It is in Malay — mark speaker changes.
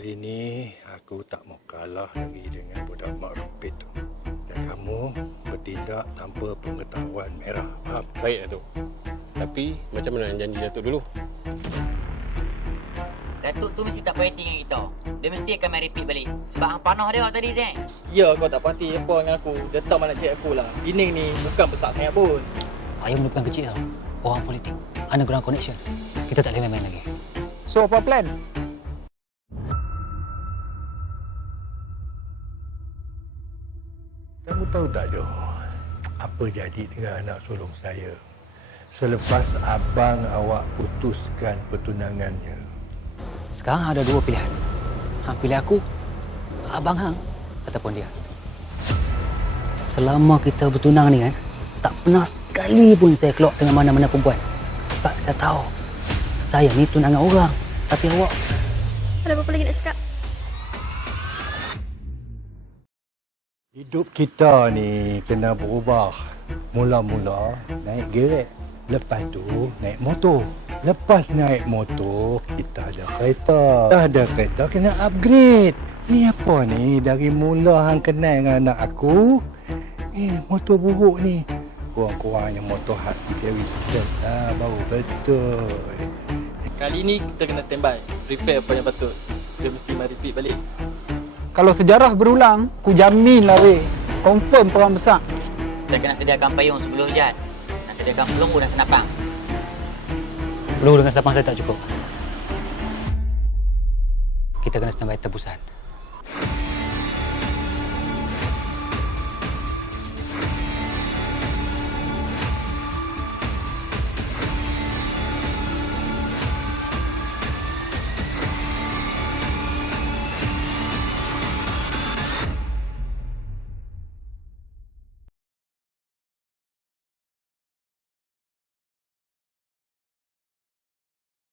Speaker 1: Kali ni aku tak mau kalah lagi dengan budak Mak Rempit tu. Dan kamu bertindak tanpa pengetahuan merah, faham?
Speaker 2: Baik, Datuk. Tapi macam mana janji Datuk dulu?
Speaker 3: Datuk tu mesti tak puas hati dengan kita. Dia mesti akan main repeat balik. Sebab hang panah dia tadi, Zain.
Speaker 4: Ya, kau tak parti apa dengan aku. Dia tahu mana cik aku lah. Pining ni bukan besar sangat pun.
Speaker 5: Ayam ni bukan kecil tau. Orang politik. Underground connection. Kita tak boleh main-main lagi.
Speaker 6: So, apa plan?
Speaker 1: Kamu tahu tak, Jo? Apa jadi dengan anak sulung saya selepas abang awak putuskan pertunangannya?
Speaker 5: Sekarang ada dua pilihan. Hang pilih aku, abang hang, ataupun dia. Selama kita bertunang ni kan, tak pernah sekali pun saya keluar dengan mana-mana perempuan. Sebab saya tahu, saya ni tunangan orang. Tapi awak...
Speaker 7: Ada apa-apa lagi nak cakap?
Speaker 1: Hidup kita ni kena berubah. Mula-mula naik gerek. Lepas tu naik motor. Lepas naik motor, kita ada kereta. Dah ada kereta, kena upgrade. Ni apa ni? Dari mula hang kenal dengan anak aku, motor buruk ni. Kurang-kurangnya motor hak 3 weekend lah, baru betul.
Speaker 4: Kali ni kita kena standby. Repair apa yang patut. Dia mesti main repeat balik.
Speaker 6: Kalau sejarah berulang, ku jamin lah weh. Confirm perang besar.
Speaker 3: Kita kena sediakan payung sebelum hujan. Dan sediakan peluru dan senapang.
Speaker 5: Peluru dengan sapang saya tak cukup. Kita kena standby tebusan.